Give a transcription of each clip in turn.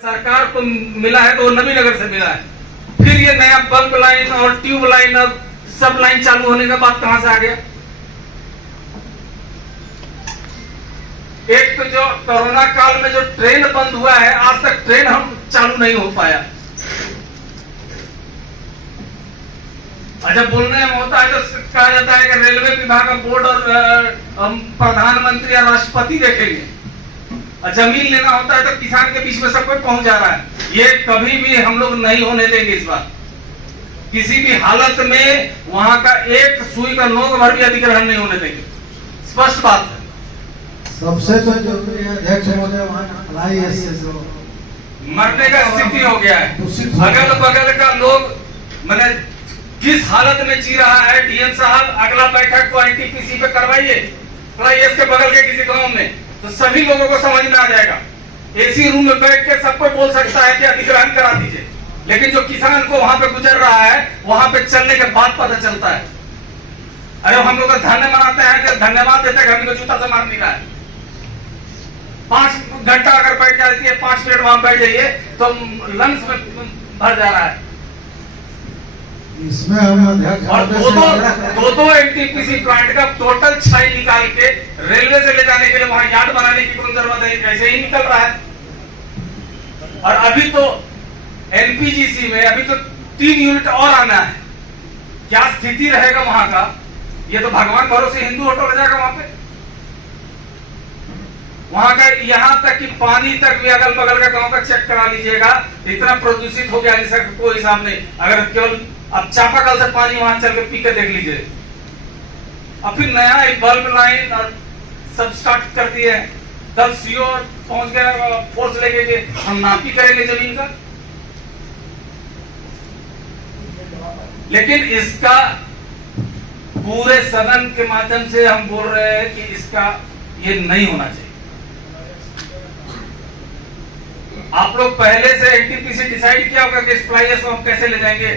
सरकार को मिला है तो वो नवीनगर से मिला है। फिर ये नया बल्ब लाइन और ट्यूब लाइन और सब लाइन चालू होने के बाद कहां से आ गया? एक तो जो कोरोना काल में जो ट्रेन बंद हुआ है, आज तक ट्रेन हम चालू नहीं हो पाया। अच्छा, बोलने में होता है तो कहा जाता है कि रेलवे विभाग का बोर्ड और प्रधानमंत्री या राष्ट्रपति देखेंगे, और जमीन लेना होता है तो किसान के बीच में सब कोई पहुंच जा रहा है। ये कभी भी हम लोग नहीं होने देंगे। इस बार किसी भी हालत में वहां का एक सुई का नोक भर भी अधिग्रहण नहीं होने देंगे, स्पष्ट बात है। सबसे तो जरूरी है अध्यक्ष महोदय, वहाँ मरने का स्थिति हो गया है। अगल बगल का लोग मैंने किस हालत में जी रहा है। डीएम साहब, अगला बैठक को एनटीपीसी पे करवाइए, फ्लाईएस के बगल के किसी गांव में, तो सभी लोगों को समझ में आ जाएगा। एसी रूम में बैठ के सबको बोल सकता है कि अधिग्रहण करा दीजिए, लेकिन जो किसान को वहां पे गुजर रहा है, वहां पे चलने के बाद पता चलता है। अरे हम लोग धन्य मनाते हैं कि धन्यवाद देते हैं, हमको जूता से मार नहीं रहा है। 5 घंटा अगर बैठ जाती है, 5 मिनट वहां बैठ जाइए तो लंग्स में भर जा रहा है। इसमें हम अध्यक्ष और दो एनटीपीसी प्लांट का टोटल छाई निकाल के रेलवे से ले जाने के लिए वहां यार्ड बनाने की कोई जरूरत है, ऐसे ही निकल रहा है। और अभी तो एलपीजीसी में अभी तो 3 यूनिट और आना है। क्या स्थिति रहेगा वहां का, ये तो भगवान भरोसे हिंदू ऑटो हो जाएगा वहां पे। वहां का यहां तक कि पानी तक भी अगल बगल का गांव का चेक करा लीजिएगा, इतना प्रदूषित हो गया जिसका कोई हिसाब नहीं। अगर केवल अब चापाकल से पानी वहां चल के पी के देख लीजिए। अब फिर नया एक बल्ब लाइन और सब स्टार्ट कर दिए हैं। तब सीओ पहुंच गया फोर्स लेके के हम नापी करेंगे जमीन का। लेकिन इसका पूरे सदन के माध्यम से हम बोल रहे हैं कि इसका ये नहीं होना चाहिए। आप लोग पहले से एनटीपीसी डिसाइड किया होगा कि इस फ्लाईएस को हम कैसे ले जाएंगे।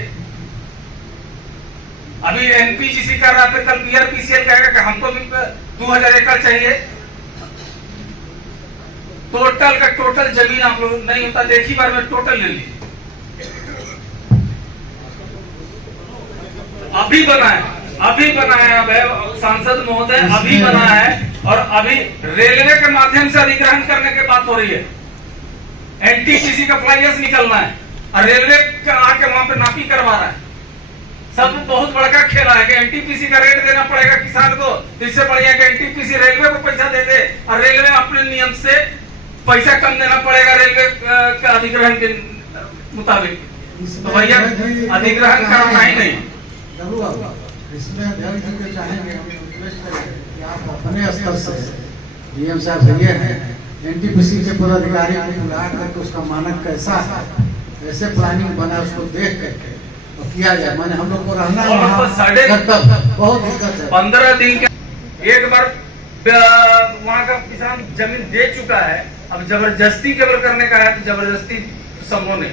अभी एनपीजीसी कर रहा था, कल बीआरपीसीएल कहेगा कि हमको भी 2000 एकड़ चाहिए। टोटल का टोटल जमीन आप लोग नहीं होता, एक ही बार में टोटल ले लीजिए। अभी बना है अब सांसद महोदय अभी बना है, और अभी रेलवे के माध्यम से अधिग्रहण करने की बात हो रही है। एनटीपीसी का फ्लाईएस निकलना है और रेलवे आके वहां पे नापी करवा रहा है। सब बहुत बड़ा खेला है कि एनटीपीसी का रेट देना पड़ेगा किसान को, इससे बढ़िया कि एनटीपीसी रेलवे को पैसा दे दे और रेलवे अपने नियम से पैसा कम देना पड़ेगा रेलवे के अधिग्रहण के मुताबिक। तो भैया अधिग्रहण कराना ही नहीं। इसमें अध्यक्ष जी चाहेंगे, हम रिक्वेस्ट करेंगे कि आप अपने स्तर से डीएम साहब से ये है एनटीपीसी के पदाधिकारी को बुला करके उसका मानक कैसा है, कैसे प्लानिंग बना उसको देख करके तो किया जाए। माने हम लोग को रहना है बहुत दिक्कत है। 15 दिन के एक बार वहाँ का किसान जमीन दे चुका है, अब जबरदस्ती केवल करने का है तो जबरदस्ती संभव नहीं।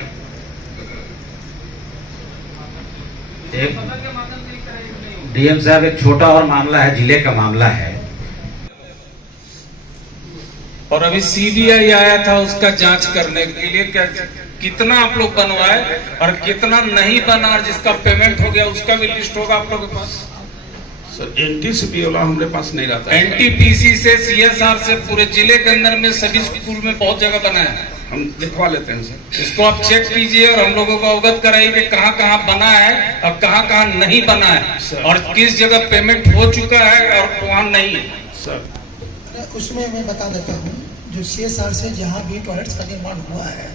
डीएम साहब, एक छोटा और मामला है, जिले का मामला है। और अभी सीबीआई आया था उसका जांच करने के लिए, क्या कितना आप लोग बनवाए और कितना नहीं बना, और जिसका पेमेंट हो गया उसका भी लिस्ट होगा आप लोगों के पास। सर एनटीसीपी वाला हमारे पास नहीं रहता। एनटीपीसी से सीएसआर से पूरे जिले के अंदर में सभी स्कूल में बहुत जगह बना है, हम दिखवा लेते हैं सर। इसको आप चेक कीजिए और हम लोगों को अवगत कराइए कि कहाँ कहाँ बना है और कहाँ कहाँ नहीं बना है, और किस जगह पेमेंट हो चुका है और वहाँ नहीं है। सर उसमें मैं बता देता हूँ, जो सीएसआर से जहाँ भी टॉयलेट्स का निर्माण हुआ है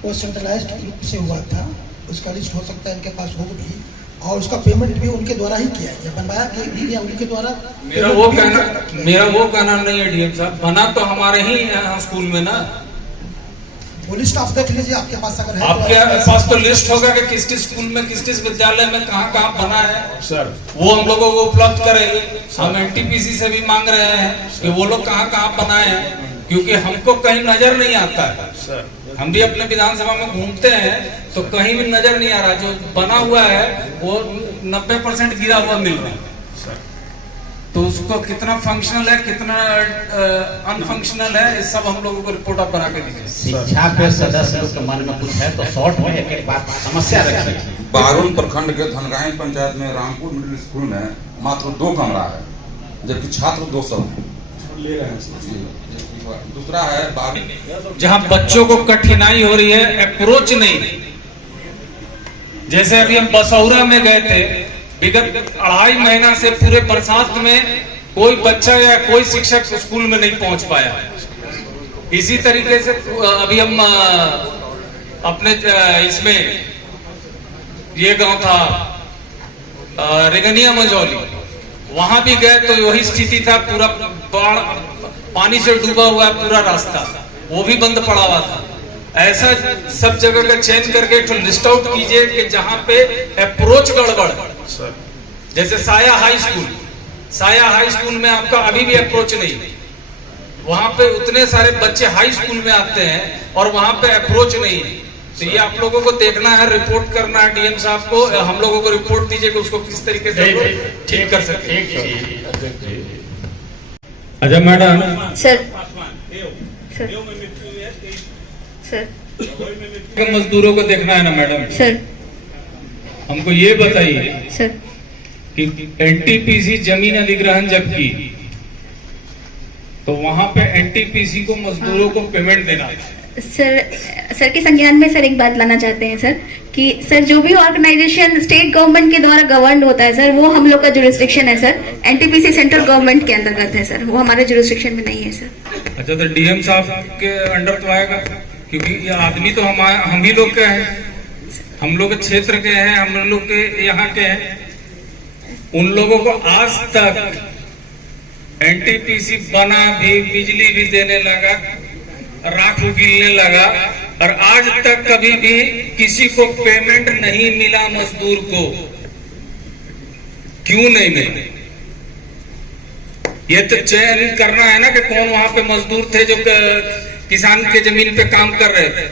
वो सेंट्रलाइज्ड रूप से हुआ था, उसका लिस्ट हो सकता है इनके पास हो भी, और उसका पेमेंट भी उनके द्वारा ही किया है, बनवाया भी या उनके द्वारा। मेरा वो कहना नहीं है डीएम साहब, बना तो हमारे ही स्कूल में ना। वो लिस्ट आप देख लीजिए, आपके पास अगर है आपके पास तो लिस्ट होगा कि किस किस स्कूल में किस किस विद्यालय में कहाँ कहाँ बना है सर, वो हम लोगों को उपलब्ध करेंगे। हम एनटीपीसी से भी मांग रहे हैं कि वो लोग कहाँ कहाँ बनाए हैं, क्योंकि हमको कहीं नजर नहीं आता है सर। हम भी अपने विधानसभा में घूमते हैं तो कहीं भी नजर नहीं आ रहा। जो बना हुआ है वो 90% गिरा हुआ मिल रहा है। तो उसको कितना फंक्शनल है, कितना अनफंक्शनल है, इस सब हम लोगों को रिपोर्ट आप बना के दीजिए। शिक्षा पे सदस्य लोग के मन में कुछ है तो शॉर्ट में एक एक बात समस्या रखिए। बारून प्रखंड के धनगाही पंचायत में रामपुर मिडिल स्कूल में मात्र 2 कमरा है, जबकि छात्र 200 ले रहे हैं। दूसरा है जहां बच्चों को कठिनाई हो रही है, अप्रोच नहीं। जैसे अभी हम बसौरा में गए थे, विगत 2.5 महीना से पूरे बरसात में कोई बच्चा या कोई शिक्षक स्कूल में नहीं पहुंच पाया। इसी तरीके से अभी हम अपने इसमें ये गांव था रेगनिया मंझौली, वहां भी गए तो वही स्थिति था, पूरा बाढ़ पानी से डूबा हुआ है पूरा रास्ता, वो भी बंद पड़ा हुआ था। ऐसा सब जगह का चयन करके एक लिस्ट आउट कीजिए कि जहां पे अप्रोच गड़बड़, जैसे साया हाई स्कूल में आपका अभी भी अप्रोच नहीं, वहां पे उतने सारे बच्चे हाई स्कूल में आते हैं और वहां पे अप्रोच नहीं है। तो ये आप लोगों को देखना है, रिपोर्ट करना है डीएम साहब को, हम लोगों को रिपोर्ट दीजिए कि उसको किस तरीके से ठीक कर सकते। अच्छा मैडम, सर मजदूरों को देखना है ना मैडम, सर हमको ये बताइए सर कि एनटीपीसी जमीन अधिग्रहण जब की तो वहां पे एनटीपीसी को मजदूरों को पेमेंट देना है। सर के संज्ञान में सर एक बात लाना चाहते हैं सर कि सर जो भी ऑर्गेनाइजेशन स्टेट गवर्नमेंट के द्वारा गवर्न होता है सर, वो हम लोग का जुरिस्डिक्शन है सर। एनटीपीसी सेंट्रल गवर्नमेंट के अंतर्गत है सर, वो हमारे जुरिस्डिक्शन में नहीं है सर। अच्छा, तो डीएम साहब के अंडर तो आएगा, क्योंकि ये आदमी तो हम ही लोग के हैं, हम लोग के क्षेत्र के हैं, हम लोग के यहाँ के हैं। उन लोगों को आज तक एनटीपीसी बना भी, बिजली भी देने लगा, राख गिरने लगा, और आज तक कभी भी किसी को पेमेंट नहीं मिला मजदूर को। क्यों नहीं मिला? ये तो चयन करना है ना कि कौन वहां पे मजदूर थे जो किसान के जमीन पे काम कर रहे थे।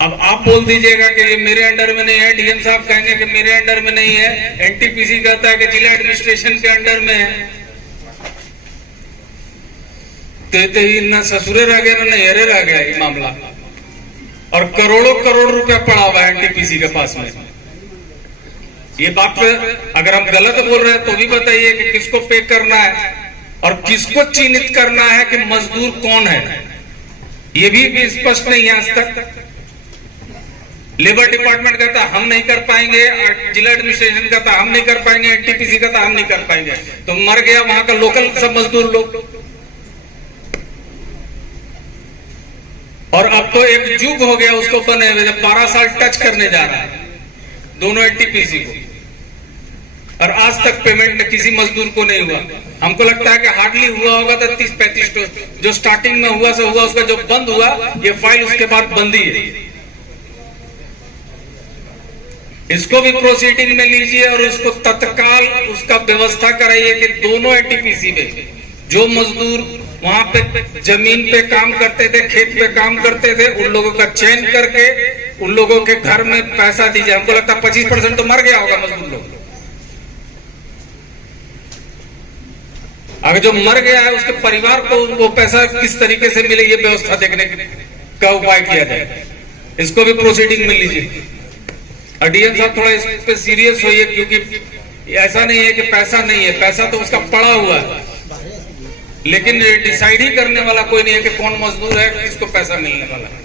अब आप बोल दीजिएगा कि ये मेरे अंडर में नहीं है, डीएम साहब कहेंगे कि मेरे अंडर में नहीं है, एनटीपीसी कहता है कि जिला एडमिनिस्ट्रेशन के अंडर में है। तो ही ना ससुरे रह गया ना नहरे रह गया ये मामला, और करोड़ों करोड़ रुपया पड़ा हुआ है एनटीपीसी के पास में। ये बात अगर हम गलत बोल रहे हैं तो भी बताइए कि किसको पे करना है और किसको चिन्हित करना है कि मजदूर कौन है। ये भी स्पष्ट नहीं है आज तक। लेबर डिपार्टमेंट कहता है हम नहीं कर पाएंगे, जिला एडमिनिस्ट्रेशन कहता है हम नहीं कर पाएंगे, एनटीपीसी कहता है हम नहीं कर पाएंगे, तो मर गया वहां का लोकल सब मजदूर लोग। और अब तो एक युग हो गया उसको बने हुए, 12 साल टच करने जा रहा है दोनों एनटीपीसी को, और आज तक पेमेंट किसी मजदूर को नहीं हुआ। हमको लगता है कि हार्डली हुआ होगा तो 30-35 जो स्टार्टिंग में हुआ से हुआ, उसका जो बंद हुआ ये फाइल उसके बाद बंदी है। इसको भी प्रोसीडिंग में लीजिए और उसको तत्काल उसका व्यवस्था कराइए कि दोनों एनटीपीसी में जो मजदूर वहां पे जमीन पे काम करते थे, खेत पे काम करते थे, उन लोगों का चयन करके उन लोगों के घर में पैसा दीजिए। हमको लगता है 25% तो मर गया होगा मजदूर लोग। अगर जो मर गया है उसके परिवार को वो पैसा किस तरीके से मिले, ये व्यवस्था देखने का उपाय किया जाए। इसको भी प्रोसीडिंग में लीजिए। और डीएम साहब थोड़ा इस पे सीरियस होइए, क्योंकि ऐसा नहीं है कि पैसा नहीं है, पैसा तो उसका पड़ा हुआ है, लेकिन डिसाइड ही करने वाला कोई नहीं है कि कौन मजदूर है, किसको पैसा मिलने वाला है।